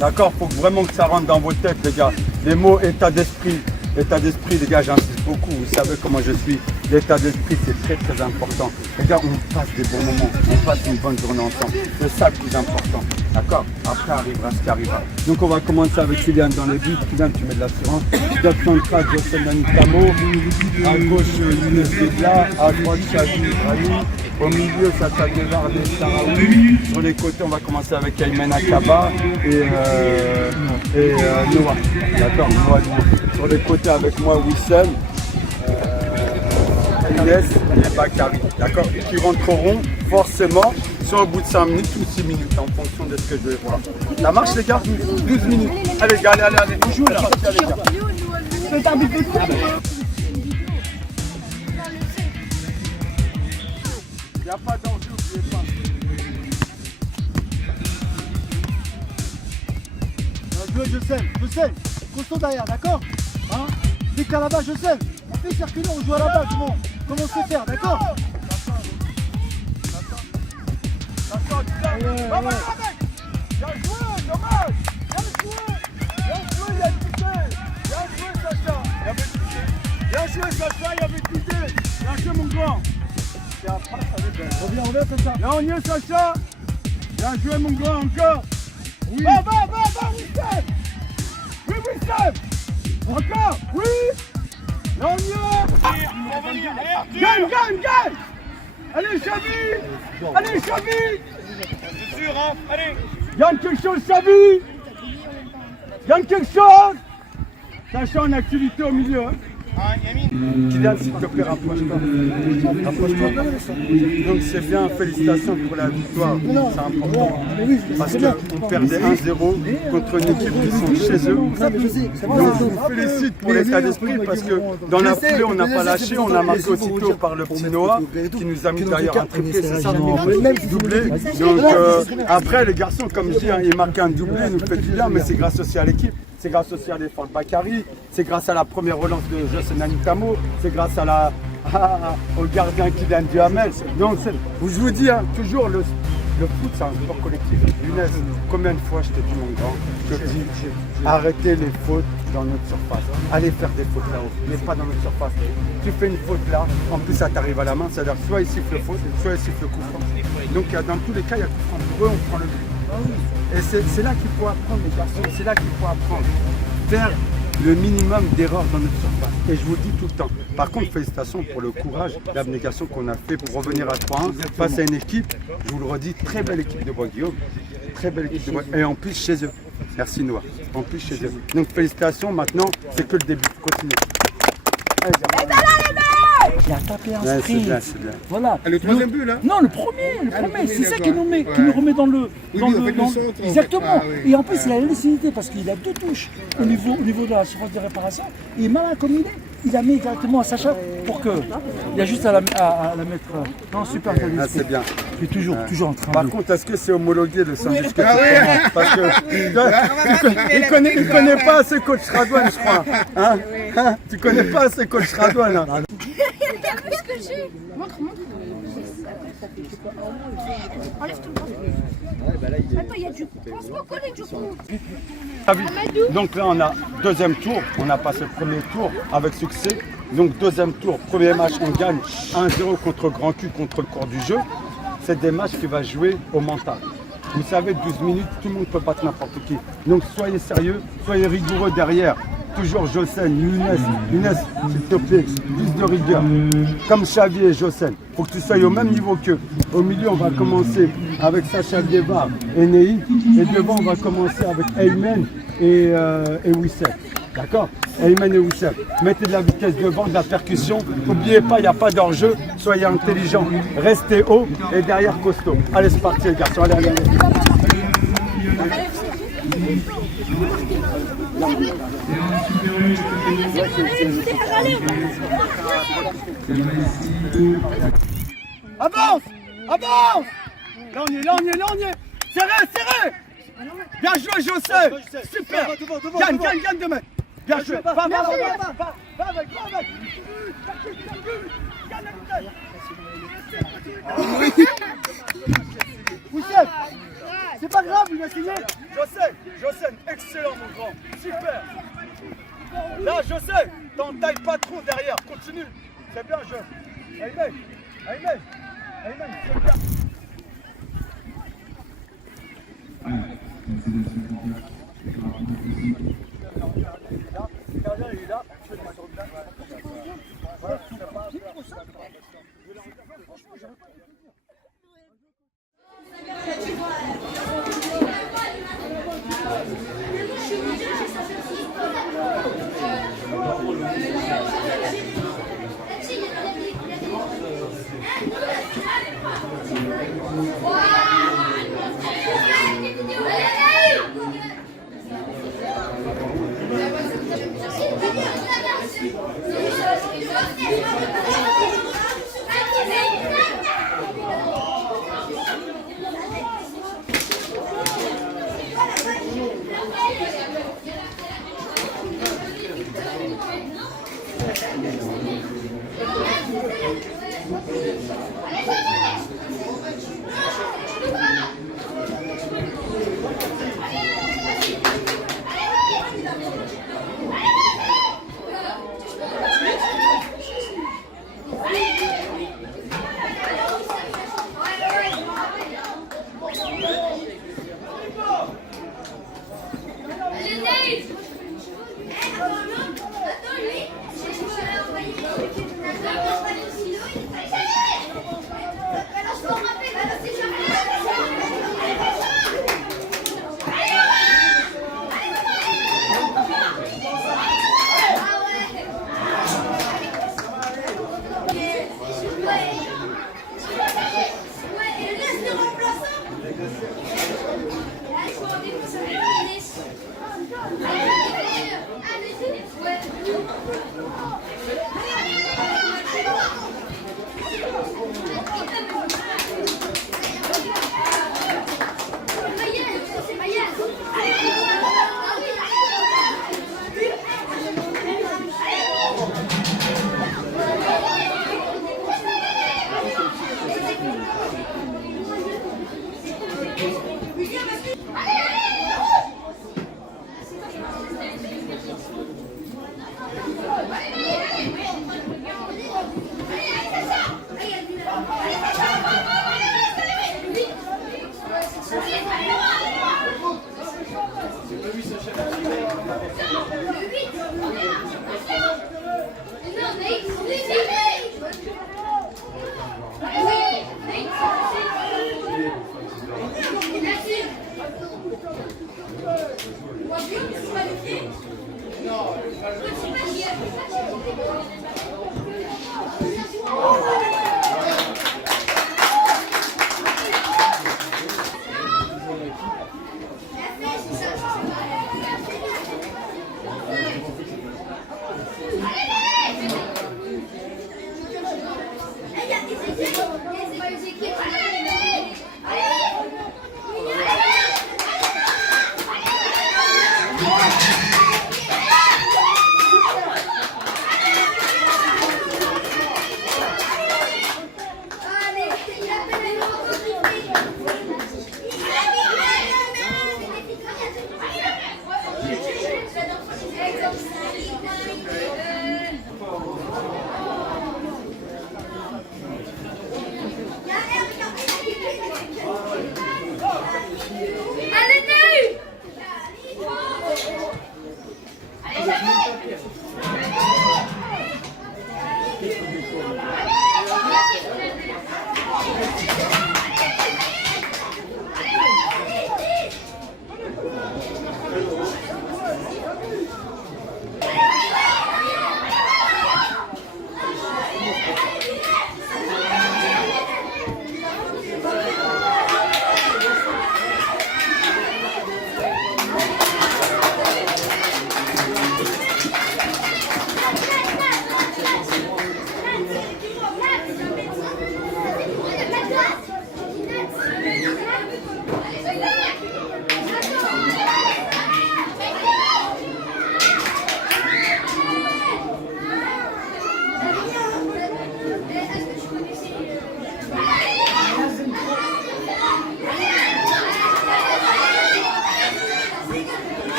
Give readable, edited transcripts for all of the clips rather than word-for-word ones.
D'accord, faut vraiment que ça rentre dans vos têtes, les gars. Les mots état d'esprit, les gars, j'insiste beaucoup. Vous savez comment je suis. L'état d'esprit, c'est très très important. Les gars, on passe des bons moments, on passe une bonne journée ensemble. C'est ça le plus important. D'accord? Après arrivera ce qui arrivera. Donc on va commencer avec Kylian dans les buts. Kylian, tu mets de l'assurance. Top 34, Jocelyne Nanitamo. À gauche, Younes Degla. À droite, Chabi Ibrahim. Au milieu, Sacha Guevara et Sarawi. Sur les côtés, on va commencer avec Ayman Akaba et Noah. D'accord, Noah. Sur les côtés, avec moi, Wissem, Inès et Bakary. D'accord, qui rentreront forcément sur au bout de 5 minutes ou 6 minutes en fonction de ce que je vais voir. Ça marche, les gars? 12 minutes. Allez, les gars, allez. On joue là. Les gars. Il n'y a pas d'enjeu, n'oubliez pas. Je sais. Costaud derrière, d'accord? Hein? Dès qu'à la base, je sais. On fait circuler, on joue à la base, comment on sait faire, d'accord? Bien joué, dommage. Bien joué, Sacha. Bien joué, Sacha, il y avait l'idée. Bien joué, mon grand. Reviens, Sacha. Là, on y est, Sacha. Bien joué, mon grand, encore. Oui. Va, Wissem. Oui, Wissem. Encore. Oui. Là, on y est. Gagne. Allez, Chabi. C'est sûr, hein? Allez. Gagne quelque chose, Chabi. Gagne quelque chose. Sacha en activité au milieu. Hein. Kylian, s'il te plaît, rapproche-toi. Donc c'est bien, félicitations pour la victoire, c'est important. Parce qu'on perdait 1-0 contre une équipe qui sont chez eux. Donc je vous félicite pour l'état d'esprit parce que dans la foulée on n'a pas lâché, on a marqué aussitôt par le petit Noah qui nous a mis d'ailleurs un triplé, c'est ça, doublé. Donc après les garçons, comme je dis, hein, ils marquent un doublé, ils nous fait du bien, mais c'est grâce aussi à l'équipe. C'est grâce aussi à l'effort de Bakary, c'est grâce à la première relance de Jocelyne Nanitamo, c'est grâce au gardien Kylian Duhamel. Donc je vous dis, hein, toujours le foot c'est un sport collectif. Younes, combien de fois je te dis mon grand, je te dis arrêtez les fautes dans notre surface. Allez faire des fautes là-haut, mais pas dans notre surface. Tu fais une faute là, en plus ça t'arrive à la main, c'est-à-dire soit il siffle faute, soit il siffle coup franc. Donc dans tous les cas, il y a coup franc. Pour eux, on prend le but. Et c'est là qu'il faut apprendre les garçons, c'est là qu'il faut apprendre. Faire le minimum d'erreurs dans notre surface. Et je vous le dis tout le temps. Par contre, félicitations pour le courage, l'abnégation qu'on a fait pour revenir à 3-1 face à une équipe, je vous le redis, très belle équipe de Bois-Guillaume. Très belle équipe de Bois-Guillaume. Et en plus chez eux. Merci Noah. En plus chez eux. Donc félicitations, maintenant, c'est que le début. Continuez. Allez, Il a tapé un ouais, sprint. c'est bien. Voilà. Le troisième but là? Non, le premier. C'est ça qui nous met dans le. Exactement. Ah, oui. Et en plus, il a la lucidité parce qu'il a 2 touches au niveau de la surface de réparation. Et malin comme il la met directement à Sacha pour que. Il a juste à la mettre. Non, super. Ah, c'est bien. Je suis toujours en train Par de. contre, est-ce que c'est homologué le sandwich que tu commandes? Parce que il connaît pas assez coach Radouane, je crois. Hein? Tu connais pas assez coach Radouane. Hein? Qu'est-ce que j'ai? Montre. Enlève tout le temps. Attends, il y a du pansement collé du coup. Donc là, on a deuxième tour. On a passé le premier tour avec succès. Donc deuxième tour, premier match, on gagne 1-0 contre Grand Cul, contre le cours du jeu. C'est des matchs qui vont jouer au mental. Vous savez, 12 minutes, tout le monde peut battre n'importe qui. Donc soyez sérieux, soyez rigoureux derrière. Toujours Jocelyne, Younes, s'il te plaît, plus de rigueur. Comme Xavier et Jocelyne, il faut que tu sois au même niveau qu'eux. Au milieu, on va commencer avec Sacha Guevara et Nehi. Et devant, on va commencer avec Ayman et Wissem. D'accord? Ayman et Wissem. Mettez de la vitesse devant, de la percussion. N'oubliez pas, il n'y a pas d'enjeu. Soyez intelligents. Restez haut et derrière costaud. Allez, c'est parti les garçons. Allez. Avance! Là on y est. Serré, serré. Bien joué, José. Super. Gagne 2 mètres. Bien joué. Va avec. Gagne la vitesse. Poussez. C'est pas grave, il a signé. José, excellent mon grand. Super. Là, José, t'entailles pas trop derrière. Continue. C'est bien, jeune. Amen, c'est bien. Il est là.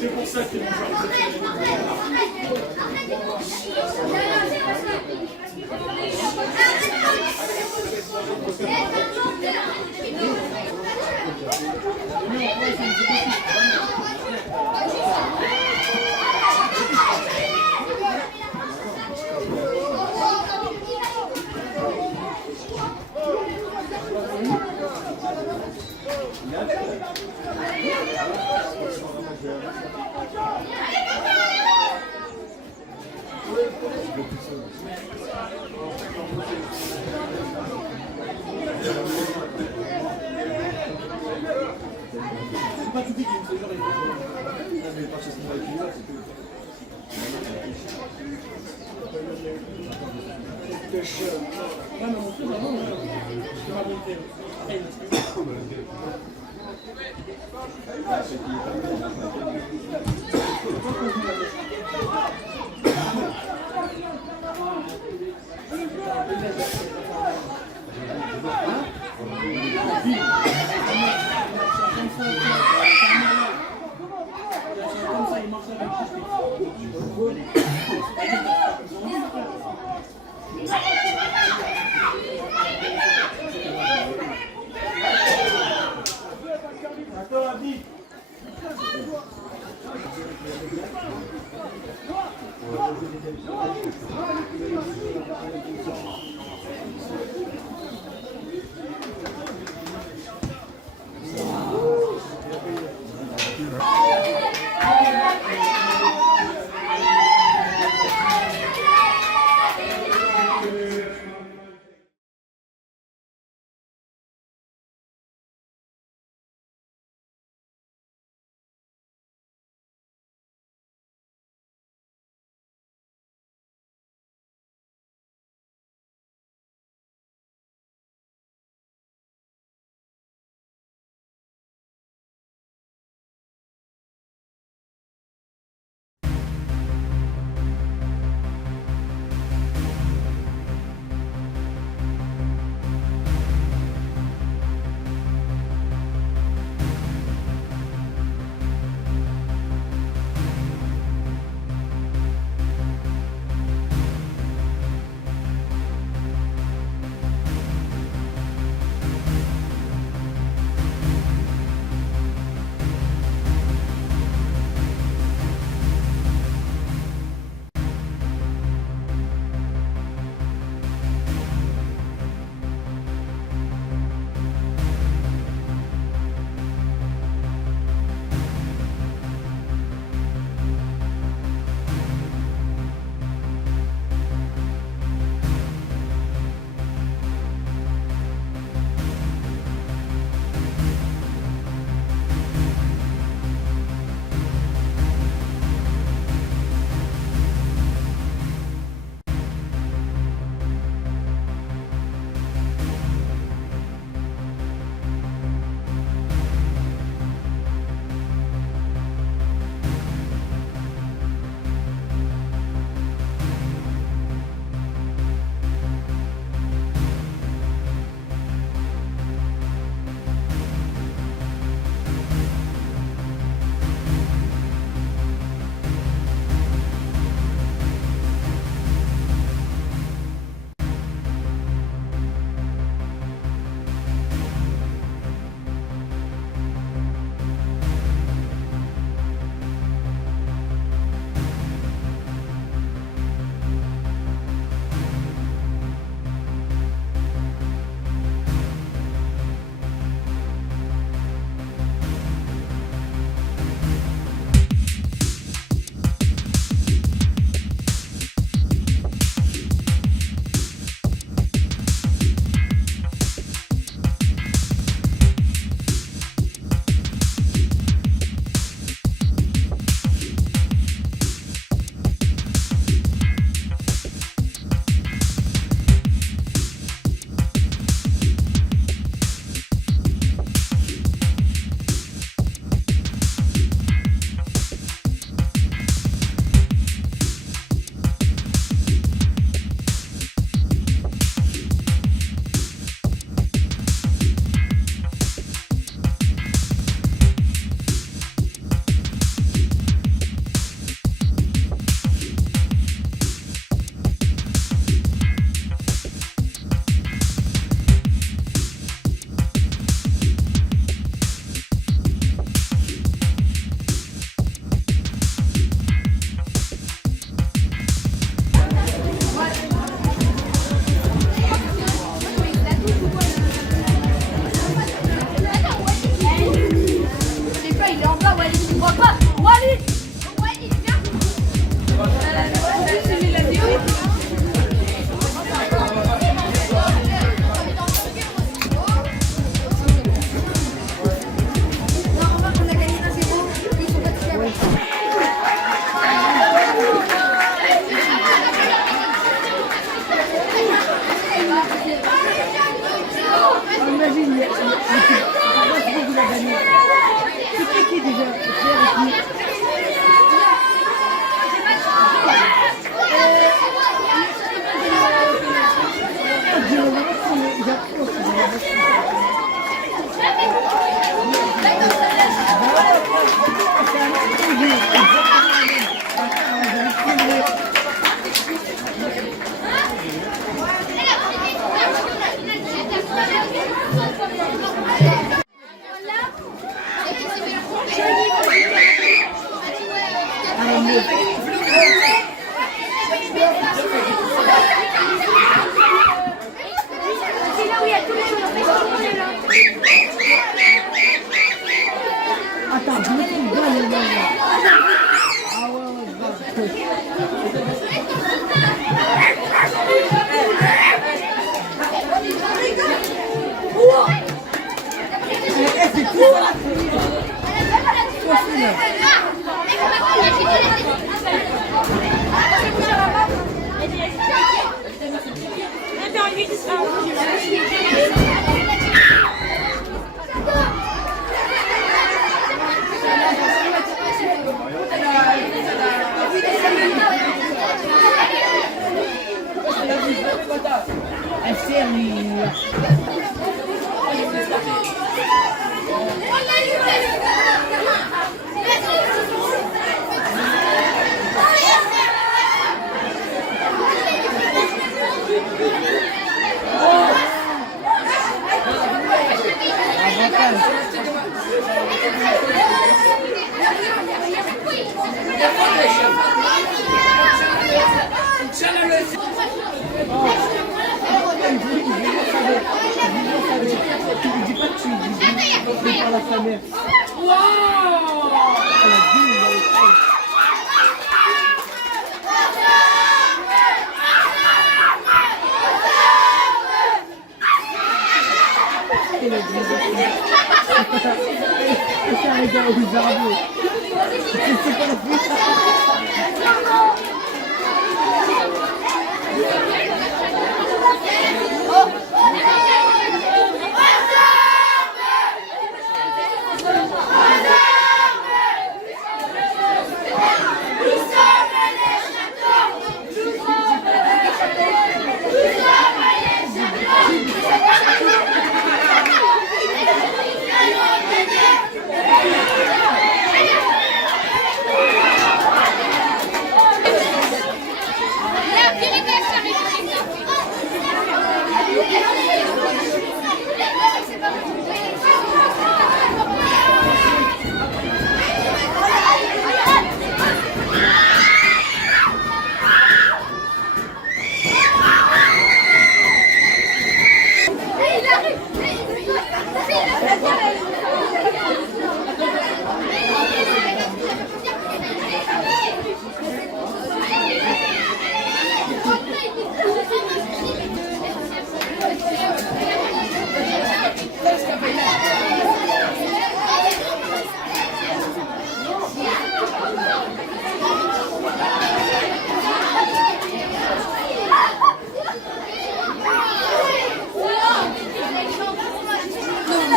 C'est pour ça qu'il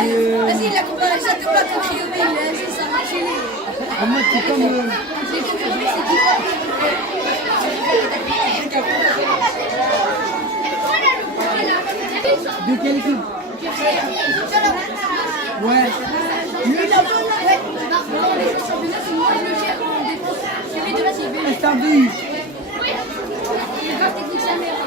Vas-y, la comparaison de pas ton c'est ça marche. Moi, c'est comme... De quelle équipe? Ouais. Lui, il a le championnat, c'est moi qui le gère en défense. Celui de là, c'est lui. C'est un BU. C'est grave technique, sa mère.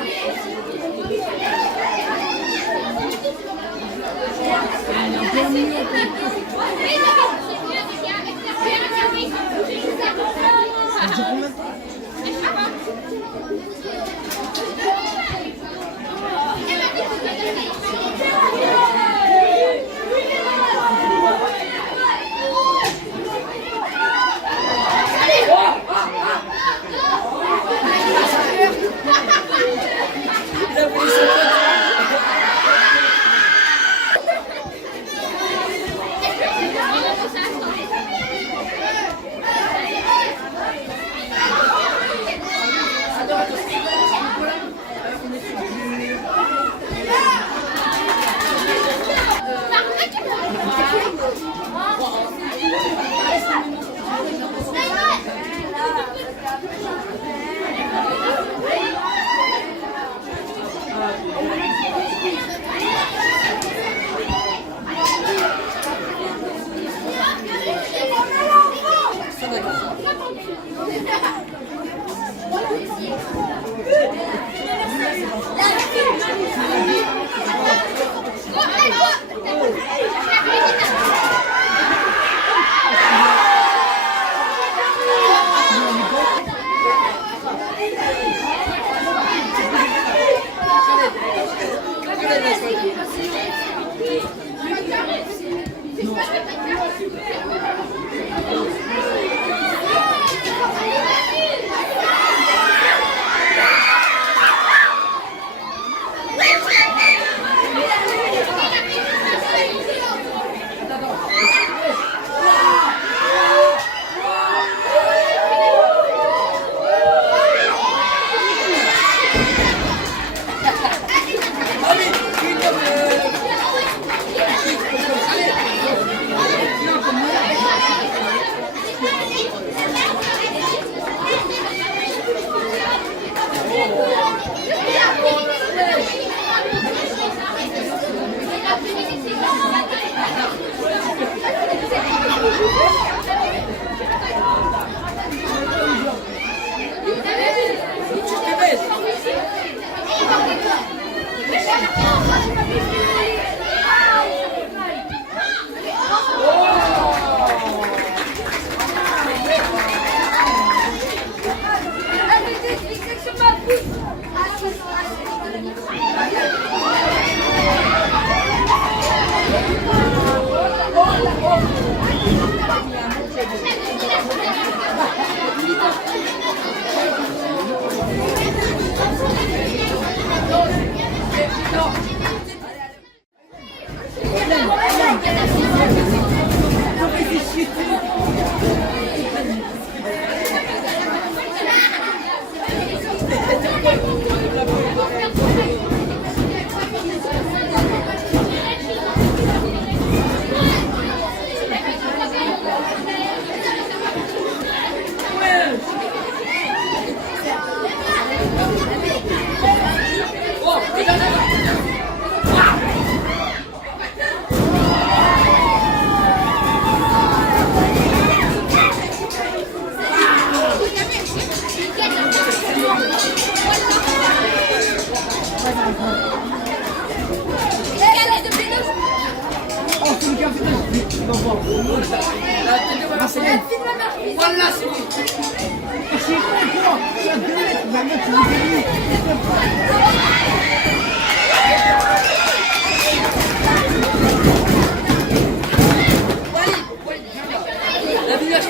Voilà, c'est lui. La village,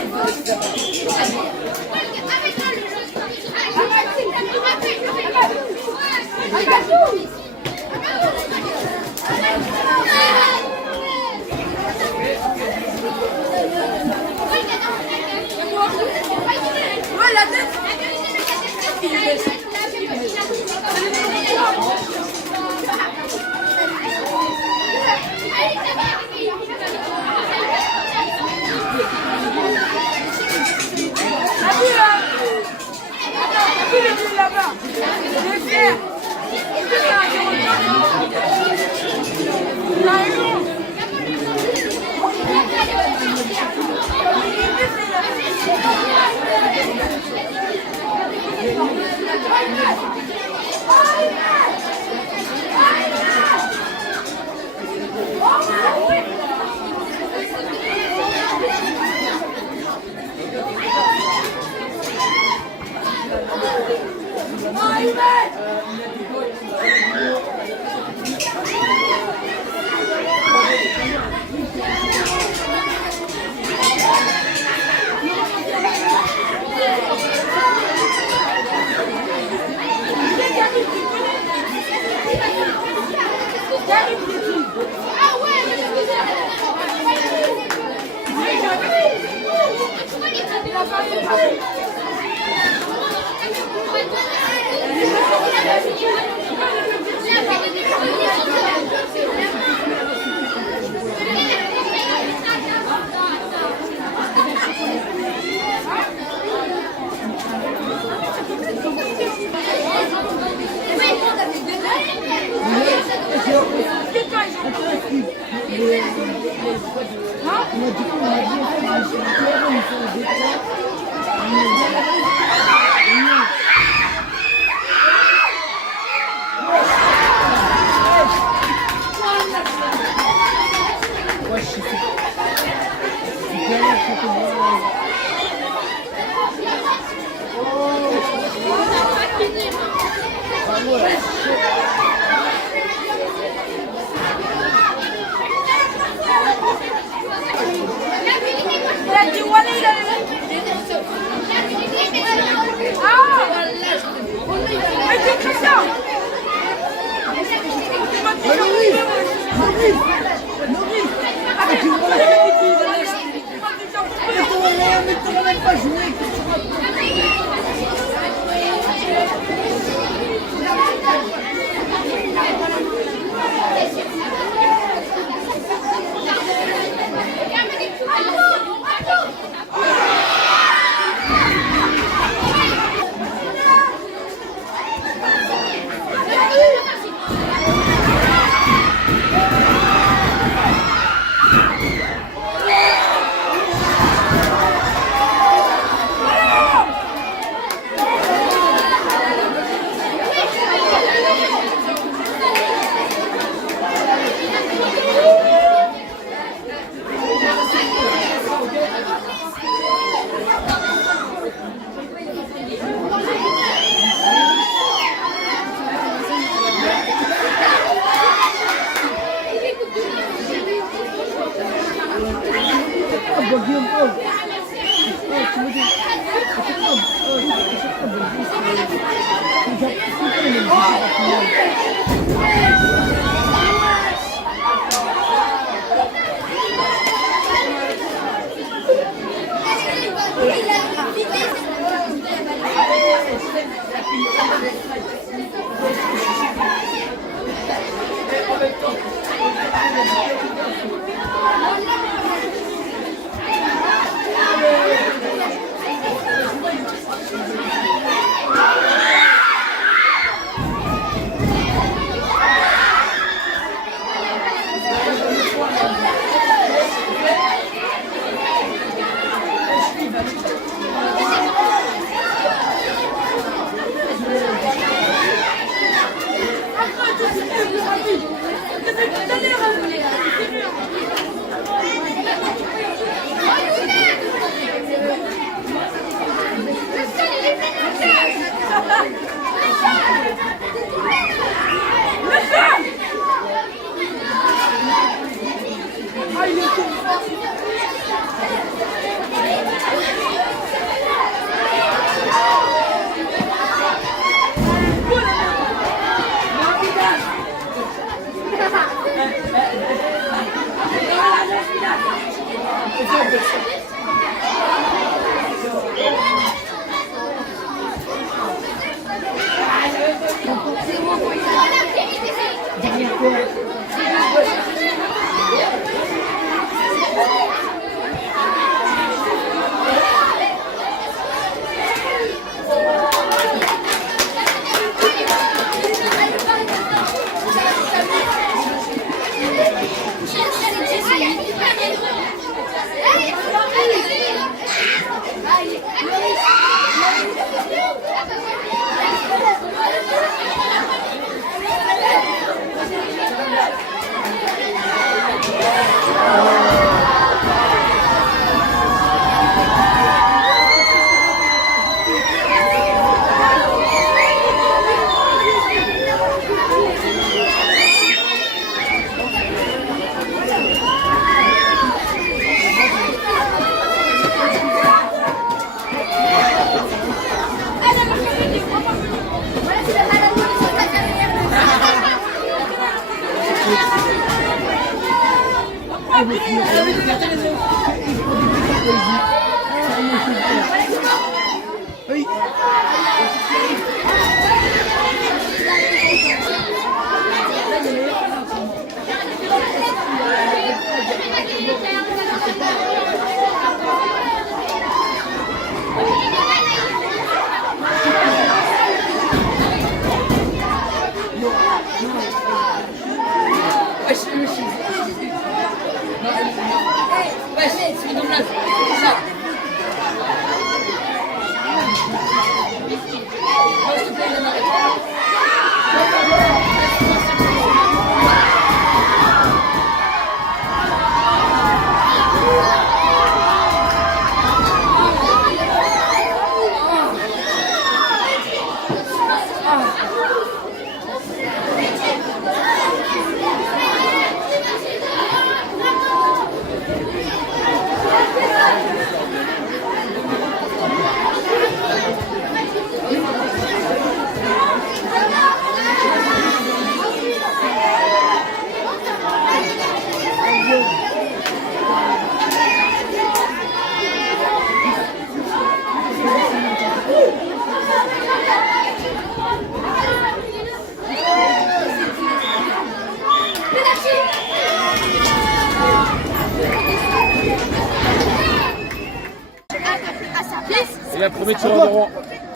Et là, premier tireur de roi.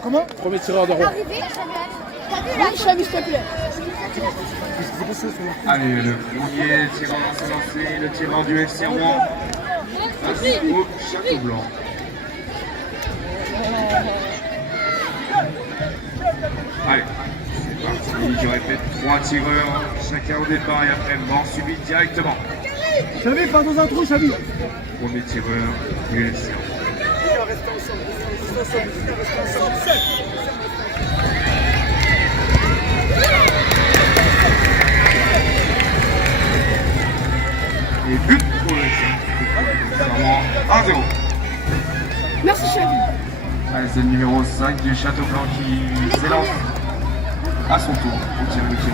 Comment? Premier tireur de roi. Allez, le premier tireur s'est lancé, le tireur du FC Rouen face au Château Blanc. Allez, c'est parti, je répète, 3 tireurs, chacun au départ et après mort subie directement. Xavi, pas dans un trou, Xavi. Premier tireur du FC Rouen. Et but pour le FC Rouen, 1-0. Merci, Xavi. Allez, c'est le numéro 5 du Château Blanc qui s'élance à son tour au tir de tir.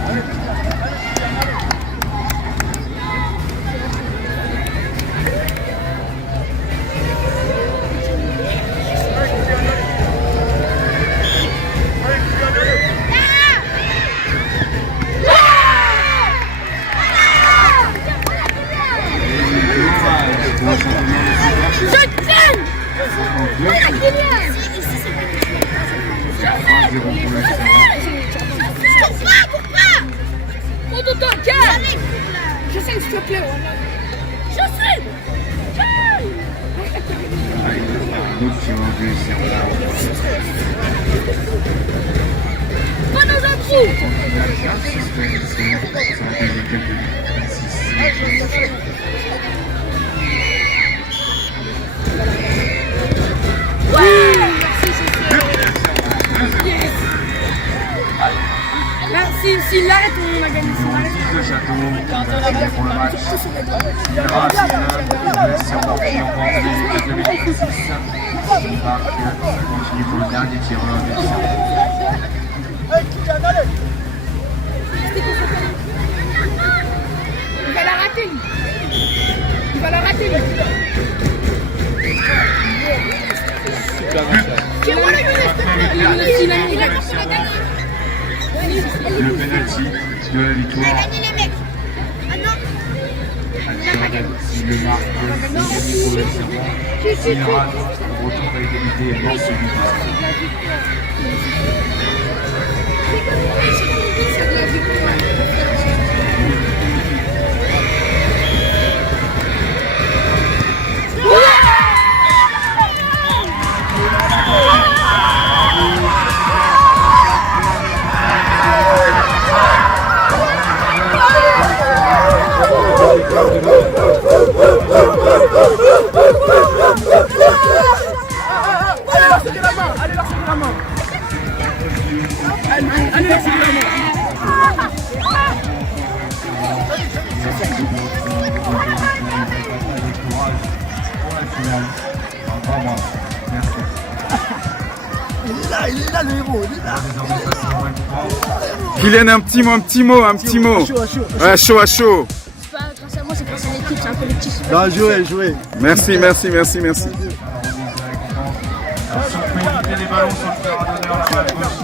Je sais, s'il te plaît. Je sais. Un autre tireur du FC Rouen. Pas dans un trou. Merci, s'il l'arrête, on a gagné. Le Château, pour le match. Le FC Rouen qui emporte 2006. Marc continue pour le dernier tireur du FC Rouen. Il va la rater, lui. Il va la rater, lui. Le penalty de la victoire. Si le marque, il gagne pour le serment. S'il rate, on retourne à l'égalité et mort celui Kylian, un petit mot. Ouais, chaud à chaud. C'est pas grâce à moi, c'est grâce à l'équipe, c'est un collectif. Bien joué. Merci. les ballons sur le terrain d'honneur, la balle gauche.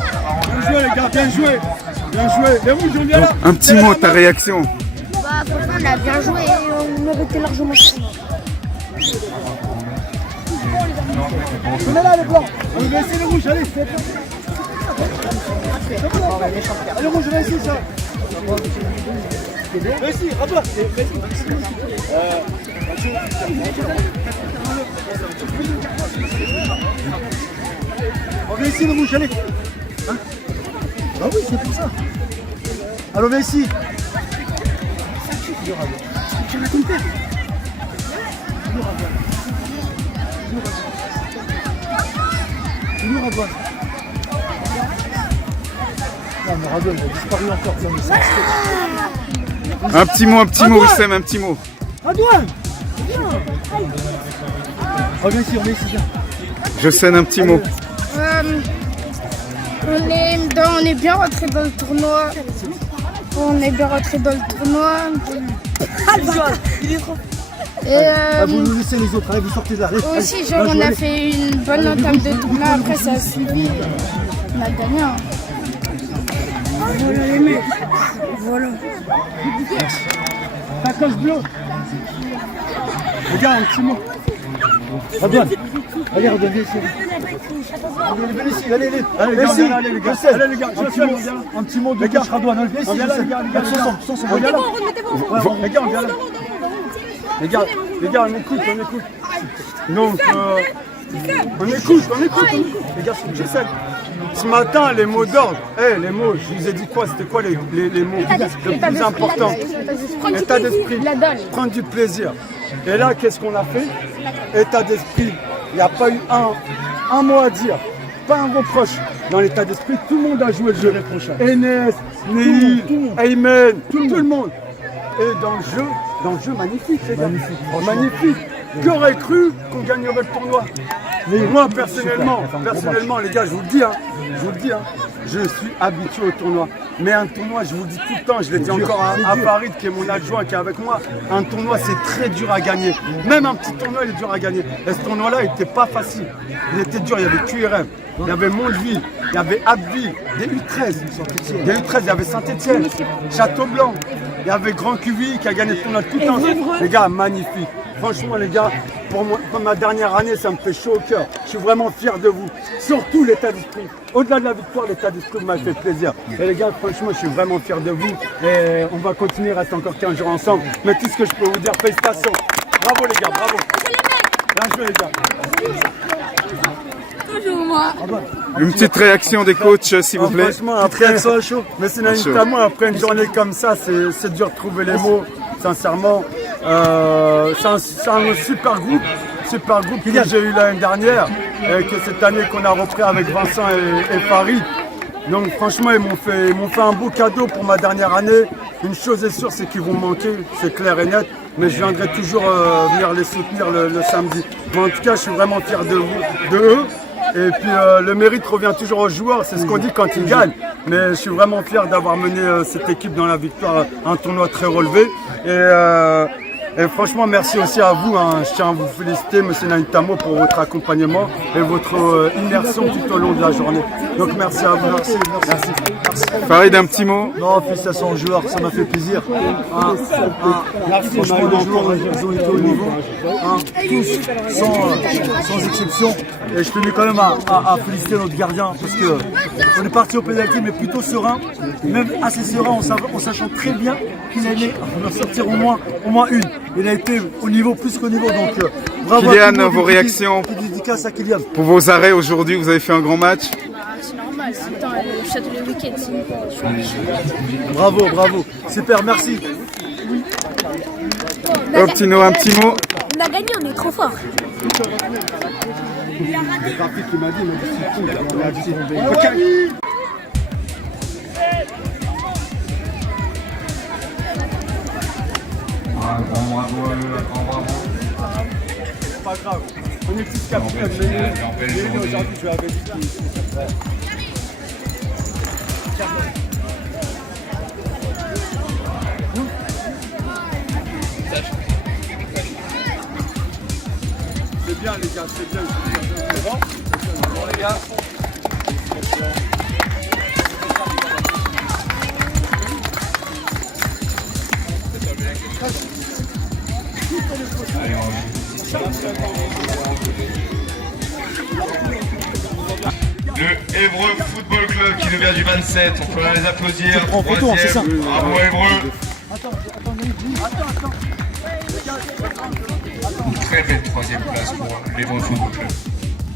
Bien joué, les gars, bien joué. Les rouges, on vient là. Un petit mot, ta réaction. Bah, franchement, on a bien joué et on méritait largement ça. On est là, les blancs. On va essayer les rouges, allez. Allez, rouge, on va essayer ça. Vas-y, rapport. On va essayer le rouge, allez. Hein? Bah oui, c'est pour ça. Allô, Messi. Tu m'as compté. Toujours à droite. Non, mais Radon, il a disparu encore. Un petit mot, Wissem, un petit mot. Radouane. Oh, Messi, viens. Je scène un petit mot. On est bien rentré dans le tournoi. Il est trop. Et vous nous laissez les autres, allez, vous sortez de là. aussi, genre, on a fait une bonne entame de tournoi. Après, ça a suivi. On a gagné. Hein. Voilà les mecs. Voilà. Ta coche bleue. Regarde, un petit mot. Radouane. Allez, Radouane, viens ici. Venez ici, allez, les gars. Allez, les gars, un petit mot de gars, Radouane. Viens ici, les gars. Les gars, on écoute. Donc, on écoute. Les gars, j'essaie. Ce matin, les mots d'ordre, les mots, je vous ai dit quoi? C'était quoi les mots le plus important? État d'esprit, prendre du plaisir. Et là, qu'est-ce qu'on a fait? État d'esprit. Il n'y a pas eu un mot à dire, pas un reproche. Dans l'état d'esprit, tout le monde a joué le jeu. Enes, Neil, Aymen, tout le monde. Et dans le jeu, magnifique, les gars. Magnifique. Qui aurait cru qu'on gagnerait le tournoi? Mais moi, personnellement, les gars, je vous le dis, je suis habitué au tournoi. Mais un tournoi, je vous le dis tout le temps, je l'ai dit encore à Farid, qui est mon adjoint, qui est avec moi, un tournoi, c'est très dur à gagner. Même un petit tournoi, il est dur à gagner. Et ce tournoi-là, il n'était pas facile. Il était dur, il y avait QRM, il y avait Mondeville, il y avait Abbeville, des U13, il y avait Saint-Etienne, Château-Blanc, il y avait Grand QVI qui a gagné le tournoi tout le temps. Les gars, magnifique. Franchement, les gars, pour ma dernière année, ça me fait chaud au cœur. Je suis vraiment fier de vous. Surtout l'état d'esprit. Au-delà de la victoire, l'état d'esprit m'a fait plaisir. Et les gars, franchement, je suis vraiment fier de vous. Et on va continuer, rester encore 15 jours ensemble. Mais tout ce que je peux vous dire, félicitations. Bravo les gars, bravo. Bien joué les gars. Toujours moi. Une petite réaction des coachs, s'il vous plaît. Franchement, après, ça chaud. Mais c'est notamment après une journée comme ça, c'est dur de trouver les mots. Sincèrement, c'est un super groupe que j'ai eu l'année dernière et que cette année qu'on a repris avec Vincent et Farid. Donc franchement, ils m'ont fait un beau cadeau pour ma dernière année. Une chose est sûre, c'est qu'ils vont manquer, c'est clair et net. Mais je viendrai toujours venir les soutenir le samedi. Mais en tout cas, je suis vraiment fier de eux. Et puis le mérite revient toujours aux joueurs, c'est ce qu'on dit quand ils gagnent. Mais je suis vraiment fier d'avoir mené cette équipe dans la victoire, un tournoi très relevé. Et franchement, merci aussi à vous. Hein. Je tiens à vous féliciter, monsieur Naitamo, pour votre accompagnement et votre immersion tout au long de la journée. Donc merci à vous. Merci. Farid, un petit mot. Non, félicitations aux joueurs, ça m'a fait plaisir. Franchement, les joueurs, ils ont été au niveau. Tous, sans exception. Et je tenais quand même à féliciter notre gardien parce qu'on est parti au pénalty, mais plutôt serein. Même assez serein, en sachant très bien qu'il allait en sortir au moins une. Il a été au niveau, plus qu'au niveau. Donc bravo à Kylian, tout le monde. vos réactions Dédicace à Kylian. pour vos arrêts aujourd'hui. Vous avez fait un grand match. C'est normal, c'est le temps, le château le week-end. Bravo. Super, merci. Hop, Tino, un petit mot. On a gagné, on est trop fort. Bravo à eux, bravo. Pas grave. On est tous capitaines. Mais aujourd'hui, je vais avec C'est bien les gars, c'est bien. C'est bon? Bon les gars. Le Évreux Football Club qui nous vient du 27, on peut les applaudir. prends en photo, c'est ça. Bravo Évreux. Une très belle troisième place pour l'Évreux Football Club.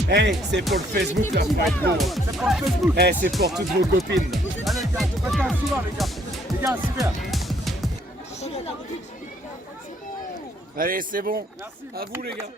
Hey, c'est pour le Facebook là, pour être beau. Hey, c'est pour toutes vos copines. Allez les gars, faites un souvent les gars. Les gars, super. Allez, c'est bon. À vous les gars.